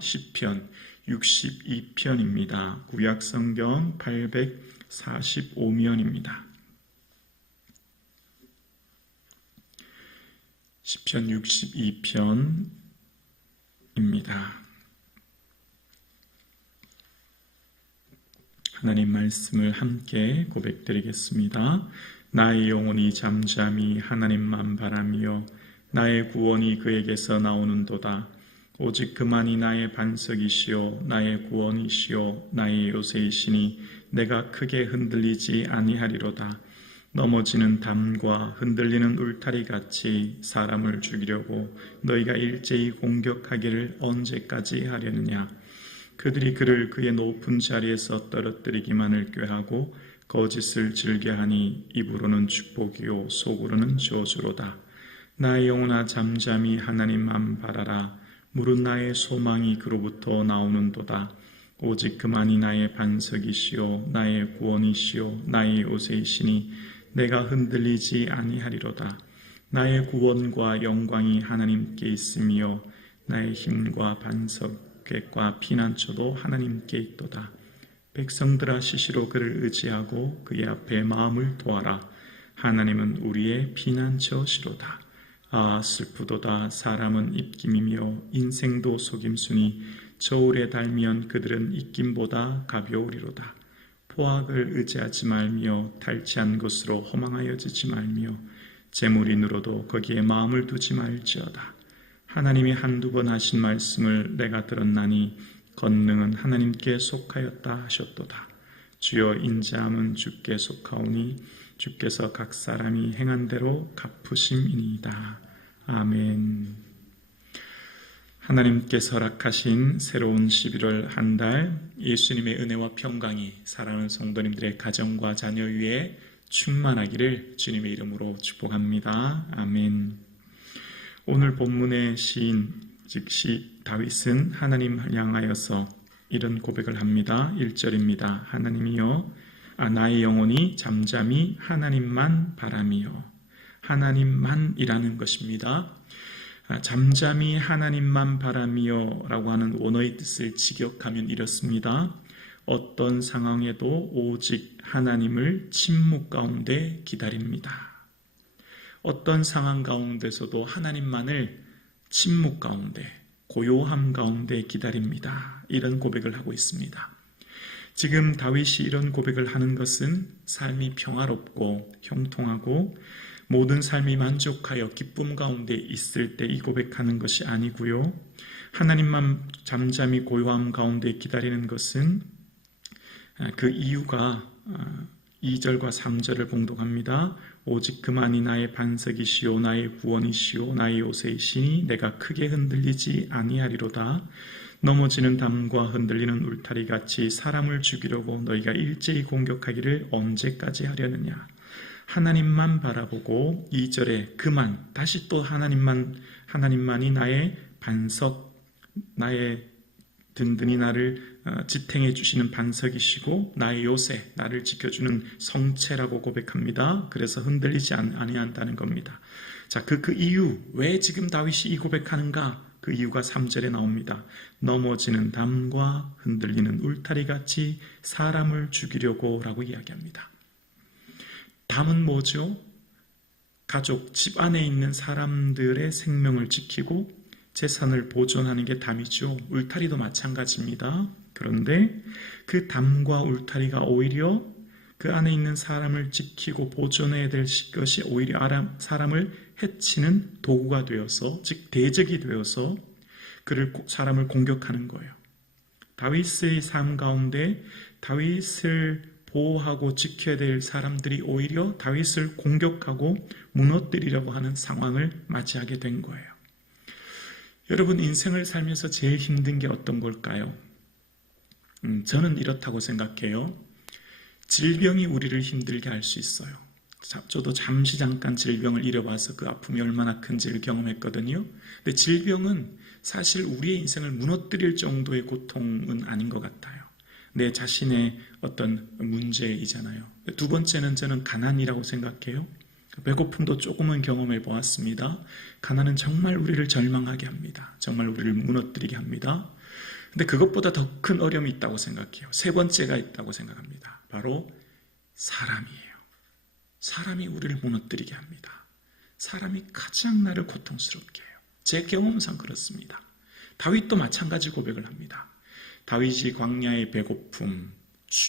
시편 62편입니다. 구약성경 845면입니다. 시편 62편입니다. 하나님 말씀을 함께 고백드리겠습니다. 나의 영혼이 잠잠히 하나님만 바라며 나의 구원이 그에게서 나오는도다. 오직 그만이 나의 반석이시요 나의 구원이시요 나의 요새이시니 내가 크게 흔들리지 아니하리로다. 넘어지는 담과 흔들리는 울타리같이 사람을 죽이려고 너희가 일제히 공격하기를 언제까지 하려느냐. 그들이 그를 그의 높은 자리에서 떨어뜨리기만을 꾀하고 거짓을 즐겨하니 입으로는 축복이요 속으로는 저주로다. 나의 영혼아 잠잠히 하나님만 바라라. 무릇 나의 소망이 그로부터 나오는도다. 오직 그만이 나의 반석이시요 나의 구원이시요 나의 요새이시니 내가 흔들리지 아니하리로다. 나의 구원과 영광이 하나님께 있으며 나의 힘과 반석과 피난처도 하나님께 있도다. 백성들아 시시로 그를 의지하고 그의 앞에 마음을 도하라. 하나님은 우리의 피난처시로다. 아 슬프도다. 사람은 입김이며 인생도 속임수니 저울에 달면 그들은 입김보다 가벼우리로다. 포악을 의지하지 말며 탈취한 것으로 허망하여지지 말며 재물이 늘어도 거기에 마음을 두지 말지어다. 하나님이 한두 번 하신 말씀을 내가 들었나니 권능은 하나님께 속하였다 하셨도다. 주여 인자함은 주께 속하오니 주께서 각 사람이 행한 대로 갚으심이니이다. 아멘. 하나님께서 허락하신 새로운 11월 한 달 예수님의 은혜와 평강이 사랑하는 성도님들의 가정과 자녀 위에 충만하기를 주님의 이름으로 축복합니다. 아멘. 오늘 본문의 시인 즉 다윗은 하나님을 향하여서 이런 고백을 합니다. 1절입니다. 하나님이여 나의 영혼이 잠잠히 하나님만 바라며 하나님만이라는 것입니다. 잠잠히 하나님만 바라며 라고 하는 원어의 뜻을 직역하면 이렇습니다. 어떤 상황에도 오직 하나님을 침묵 가운데 기다립니다. 어떤 상황 가운데서도 하나님만을 침묵 가운데 고요함 가운데 기다립니다. 이런 고백을 하고 있습니다. 지금 다윗이 이런 고백을 하는 것은 삶이 평화롭고 형통하고 모든 삶이 만족하여 기쁨 가운데 있을 때 이 고백하는 것이 아니고요. 하나님만 잠잠히 고요함 가운데 기다리는 것은 그 이유가 2절과 3절을 봉독합니다. 오직 그만이 나의 반석이시요 나의 구원이시요 나의 요새이시니 내가 크게 흔들리지 아니하리로다. 넘어지는 담과 흔들리는 울타리같이 사람을 죽이려고 너희가 일제히 공격하기를 언제까지 하려느냐. 하나님만 바라보고 2절에 그만 다시 또 하나님만이 나의 반석 나의 든든히 나를 지탱해 주시는 반석이시고 나의 요새 나를 지켜주는 성체라고 고백합니다. 그래서 흔들리지 아니한다는 겁니다. 자, 그 이유 왜 지금 다윗이 이 고백하는가? 그 이유가 3절에 나옵니다. 넘어지는 담과 흔들리는 울타리같이 사람을 죽이려고 라고 이야기합니다. 담은 뭐죠? 가족, 집 안에 있는 사람들의 생명을 지키고 재산을 보존하는 게 담이죠. 울타리도 마찬가지입니다. 그런데 그 담과 울타리가 오히려 그 안에 있는 사람을 지키고 보존해야 될 것이 오히려 사람을 해치는 도구가 되어서, 즉 대적이 되어서 사람을 공격하는 거예요. 다윗의 삶 가운데 다윗을 보호하고 지켜야 될 사람들이 오히려 다윗을 공격하고 무너뜨리려고 하는 상황을 맞이하게 된 거예요. 여러분, 인생을 살면서 제일 힘든 게 어떤 걸까요? 저는 이렇다고 생각해요. 질병이 우리를 힘들게 할 수 있어요. 저도 잠깐 질병을 잃어봐서 그 아픔이 얼마나 큰지를 경험했거든요. 근데 질병은 사실 우리의 인생을 무너뜨릴 정도의 고통은 아닌 것 같아요. 내 자신의 어떤 문제이잖아요. 두 번째는 저는 가난이라고 생각해요. 배고픔도 조금은 경험해 보았습니다. 가난은 정말 우리를 절망하게 합니다. 정말 우리를 무너뜨리게 합니다. 근데 그것보다 더 큰 어려움이 있다고 생각해요. 세 번째가 있다고 생각합니다. 바로 사람이에요. 사람이 우리를 무너뜨리게 합니다. 사람이 가장 나를 고통스럽게 해요. 제 경험상 그렇습니다. 다윗도 마찬가지 고백을 합니다. 다윗이 광야의 배고픔,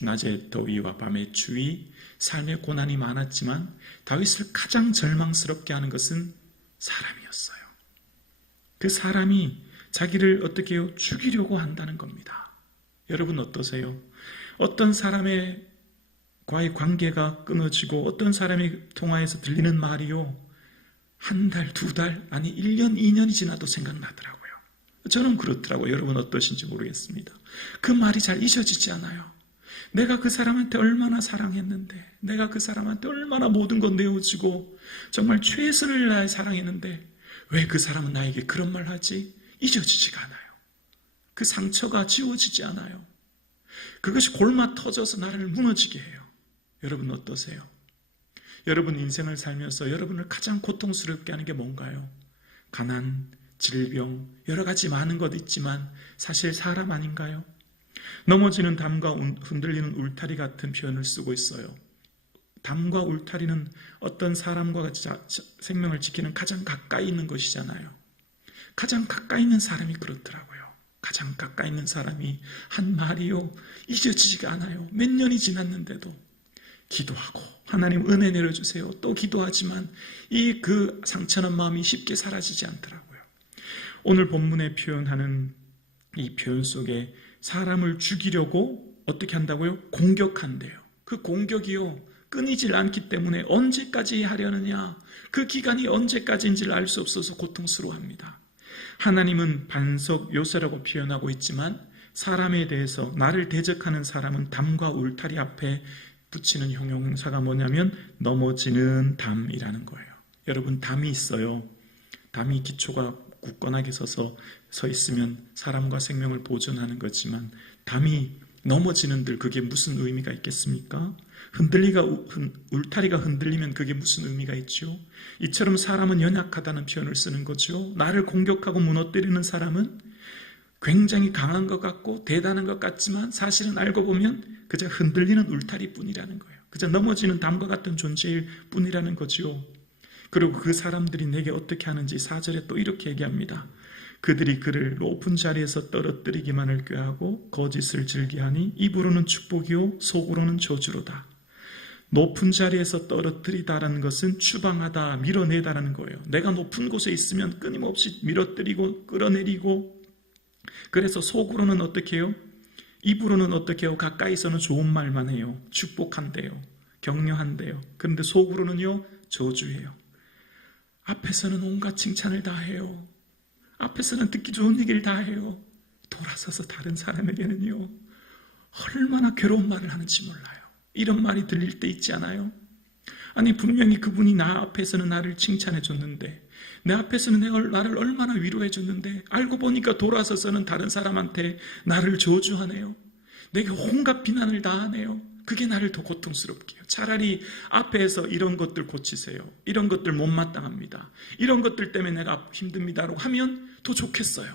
낮의 더위와 밤의 추위, 삶의 고난이 많았지만 다윗을 가장 절망스럽게 하는 것은 사람이었어요. 그 사람이 자기를 어떻게 해요? 죽이려고 한다는 겁니다. 여러분 어떠세요? 어떤 사람과의 관계가 끊어지고 어떤 사람이 통화에서 들리는 말이요, 한 달, 두 달, 아니 1년, 2년이 지나도 생각나더라고요. 저는 그렇더라고요. 여러분 어떠신지 모르겠습니다. 그 말이 잘 잊혀지지 않아요. 내가 그 사람한테 얼마나 사랑했는데, 내가 그 사람한테 얼마나 모든 것 내어주고 정말 최선을 다해 사랑했는데 왜 그 사람은 나에게 그런 말 하지? 잊어지지가 않아요. 그 상처가 지워지지 않아요. 그것이 골마 터져서 나를 무너지게 해요. 여러분 어떠세요? 여러분 인생을 살면서 여러분을 가장 고통스럽게 하는 게 뭔가요? 가난, 질병, 여러 가지 많은 것 있지만 사실 사람 아닌가요? 넘어지는 담과 흔들리는 울타리 같은 표현을 쓰고 있어요. 담과 울타리는 어떤 사람과 같이 생명을 지키는 가장 가까이 있는 것이잖아요. 가장 가까이 있는 사람이 그렇더라고요. 가장 가까이 있는 사람이 한 말이요, 잊어지지가 않아요. 몇 년이 지났는데도 기도하고 하나님 은혜 내려주세요. 또 기도하지만 그 상처난 마음이 쉽게 사라지지 않더라고요. 오늘 본문에 표현하는 이 표현 속에 사람을 죽이려고 어떻게 한다고요? 공격한대요. 그 공격이요, 끊이질 않기 때문에 언제까지 하려느냐, 그 기간이 언제까지인지를 알 수 없어서 고통스러워합니다. 하나님은 반석 요새라고 표현하고 있지만 사람에 대해서 나를 대적하는 사람은 담과 울타리 앞에 붙이는 형용사가 뭐냐면 넘어지는 담이라는 거예요. 여러분 담이 있어요. 담이 기초가 굳건하게 서 있으면 사람과 생명을 보존하는 거지만 담이 넘어지는들 그게 무슨 의미가 있겠습니까? 울타리가 흔들리면 그게 무슨 의미가 있죠? 이처럼 사람은 연약하다는 표현을 쓰는 거죠. 나를 공격하고 무너뜨리는 사람은 굉장히 강한 것 같고 대단한 것 같지만 사실은 알고 보면 그저 흔들리는 울타리뿐이라는 거예요. 그저 넘어지는 담과 같은 존재일 뿐이라는 거죠. 그리고 그 사람들이 내게 어떻게 하는지 4절에 또 이렇게 얘기합니다. 그들이 그를 높은 자리에서 떨어뜨리기만을 꾀하고 거짓을 즐기하니 입으로는 축복이요 속으로는 저주로다. 높은 자리에서 떨어뜨리다라는 것은 추방하다, 밀어내다라는 거예요. 내가 높은 곳에 있으면 끊임없이 밀어뜨리고 끌어내리고, 그래서 속으로는 어떻게 해요? 입으로는 어떻게 해요? 가까이서는 좋은 말만 해요. 축복한대요. 격려한대요. 그런데 속으로는요, 저주해요. 앞에서는 온갖 칭찬을 다 해요. 앞에서는 듣기 좋은 얘기를 다 해요. 돌아서서 다른 사람에게는요, 얼마나 괴로운 말을 하는지 몰라요. 이런 말이 들릴 때 있지 않아요? 아니 분명히 그분이 나 앞에서는 나를 칭찬해 줬는데, 내 앞에서는 나를 얼마나 위로해 줬는데 알고 보니까 돌아서서는 다른 사람한테 나를 저주하네요. 내게 온갖 비난을 다 하네요. 그게 나를 더 고통스럽게 해요. 차라리 앞에서 이런 것들 고치세요. 이런 것들 못마땅합니다. 이런 것들 때문에 내가 힘듭니다라고 하면 더 좋겠어요.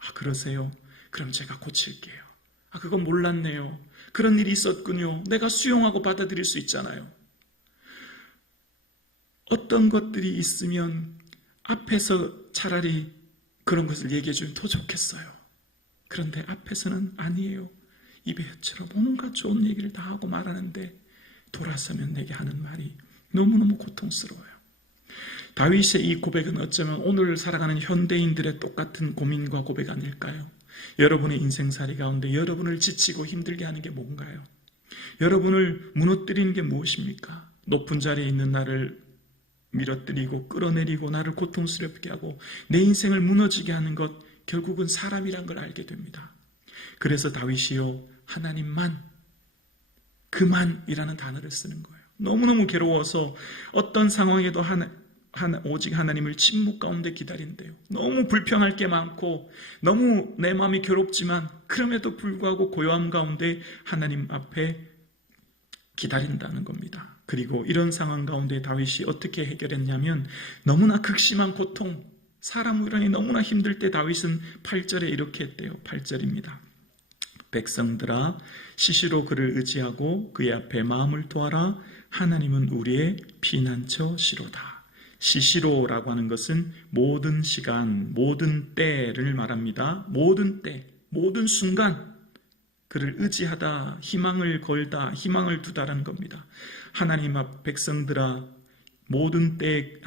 아 그러세요? 그럼 제가 고칠게요. 아 그건 몰랐네요. 그런 일이 있었군요. 내가 수용하고 받아들일 수 있잖아요. 어떤 것들이 있으면 앞에서 차라리 그런 것을 얘기해 주면 더 좋겠어요. 그런데 앞에서는 아니에요. 입에 혀처럼 온갖 좋은 얘기를 다 하고 말하는데 돌아서면 내게 하는 말이 너무너무 고통스러워요. 다윗의 이 고백은 어쩌면 오늘 살아가는 현대인들의 똑같은 고민과 고백 아닐까요? 여러분의 인생살이 가운데 여러분을 지치고 힘들게 하는 게 뭔가요? 여러분을 무너뜨리는 게 무엇입니까? 높은 자리에 있는 나를 밀어뜨리고 끌어내리고 나를 고통스럽게 하고 내 인생을 무너지게 하는 것, 결국은 사람이란 걸 알게 됩니다. 그래서 다윗이요, 하나님만, 그만이라는 단어를 쓰는 거예요. 너무너무 괴로워서 어떤 상황에도 오직 하나님을 침묵 가운데 기다린대요. 너무 불평할 게 많고 너무 내 마음이 괴롭지만 그럼에도 불구하고 고요함 가운데 하나님 앞에 기다린다는 겁니다. 그리고 이런 상황 가운데 다윗이 어떻게 해결했냐면 너무나 극심한 고통, 사람 우란이 너무나 힘들 때 다윗은 8절에 이렇게 했대요. 8절입니다. 백성들아 시시로 그를 의지하고 그의 앞에 마음을 도하라. 하나님은 우리의 피난처시로다. 시시로라고 하는 것은 모든 시간, 모든 때를 말합니다. 모든 때, 모든 순간 그를 의지하다, 희망을 걸다, 희망을 두다라는 겁니다. 하나님 앞 백성들아 모든 때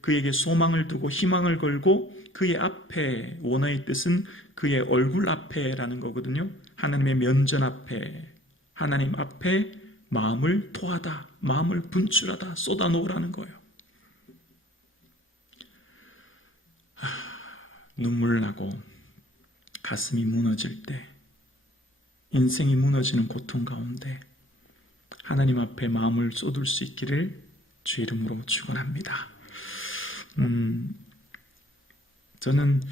그에게 소망을 두고 희망을 걸고 그의 앞에, 원어의 뜻은 그의 얼굴 앞에라는 거거든요. 하나님의 면전 앞에, 하나님 앞에 마음을 토하다, 마음을 분출하다, 쏟아놓으라는 거예요. 눈물 나고 가슴이 무너질 때, 인생이 무너지는 고통 가운데 하나님 앞에 마음을 쏟을 수 있기를 주 이름으로 축원합니다. 저는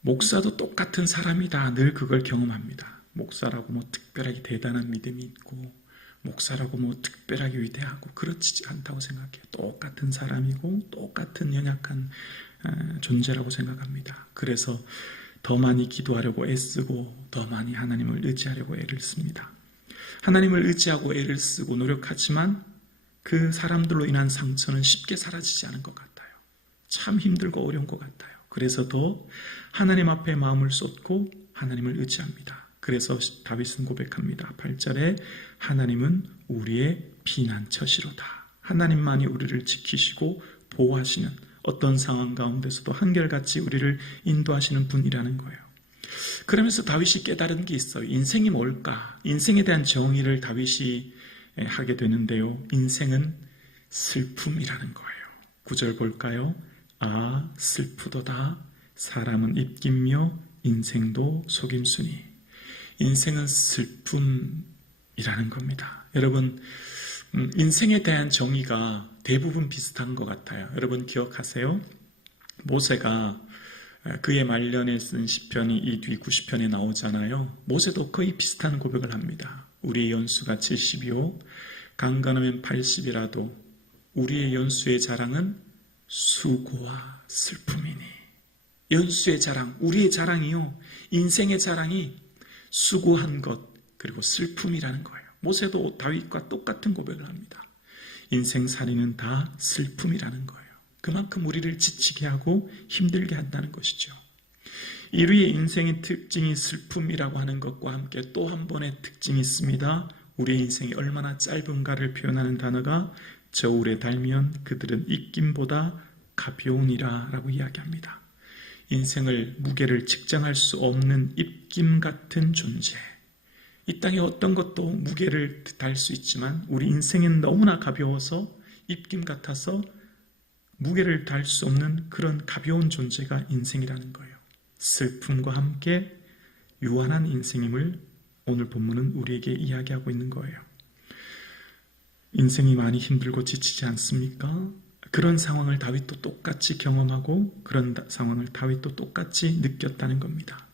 목사도 똑같은 사람이다, 늘 그걸 경험합니다. 목사라고 뭐 특별하게 대단한 믿음이 있고 목사라고 뭐 특별하게 위대하고 그렇지 않다고 생각해요. 똑같은 사람이고 똑같은 연약한 존재라고 생각합니다. 그래서 더 많이 기도하려고 애쓰고 더 많이 하나님을 의지하려고 애를 씁니다. 하나님을 의지하고 애를 쓰고 노력하지만 그 사람들로 인한 상처는 쉽게 사라지지 않은 것 같아요. 참 힘들고 어려운 것 같아요. 그래서 더 하나님 앞에 마음을 쏟고 하나님을 의지합니다. 그래서 다윗은 고백합니다. 8절에 하나님은 우리의 피난처시로다. 하나님만이 우리를 지키시고 보호하시는, 어떤 상황 가운데서도 한결같이 우리를 인도하시는 분이라는 거예요. 그러면서 다윗이 깨달은 게 있어요. 인생이 뭘까? 인생에 대한 정의를 다윗이 하게 되는데요. 인생은 슬픔이라는 거예요. 9절 볼까요? 아, 슬프도다. 사람은 입김며 인생도 속임수니. 인생은 슬픔이라는 겁니다. 여러분, 인생에 대한 정의가 대부분 비슷한 것 같아요. 여러분 기억하세요? 모세가 그의 말년에 쓴 시편이 이 뒤 90편에 나오잖아요. 모세도 거의 비슷한 고백을 합니다. 우리의 연수가 70이요 강건하면 80이라도 우리의 연수의 자랑은 수고와 슬픔이니. 연수의 자랑, 우리의 자랑이요, 인생의 자랑이 수고한 것 그리고 슬픔이라는 거예요. 모세도 다윗과 똑같은 고백을 합니다. 인생살이는 다 슬픔이라는 거예요. 그만큼 우리를 지치게 하고 힘들게 한다는 것이죠. 인류의 인생의 특징이 슬픔이라고 하는 것과 함께 또 한 번의 특징이 있습니다. 우리의 인생이 얼마나 짧은가를 표현하는 단어가 저울에 달면 그들은 입김보다 가벼우니라 라고 이야기합니다. 인생을, 무게를 측정할 수 없는 입김 같은 존재. 이 땅에 어떤 것도 무게를 달 수 있지만 우리 인생은 너무나 가벼워서 입김 같아서 무게를 달 수 없는 그런 가벼운 존재가 인생이라는 거예요. 슬픔과 함께 유한한 인생임을 오늘 본문은 우리에게 이야기하고 있는 거예요. 인생이 많이 힘들고 지치지 않습니까? 그런 상황을 다윗도 똑같이 경험하고 그런 상황을 다윗도 똑같이 느꼈다는 겁니다.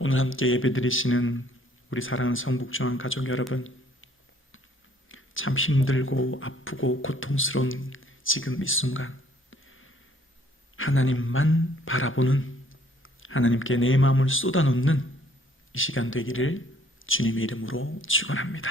오늘 함께 예배드리시는 우리 사랑하는 성북중앙 가족 여러분, 참 힘들고 아프고 고통스러운 지금 이 순간 하나님만 바라보는, 하나님께 내 마음을 쏟아놓는 이 시간 되기를 주님의 이름으로 축원합니다.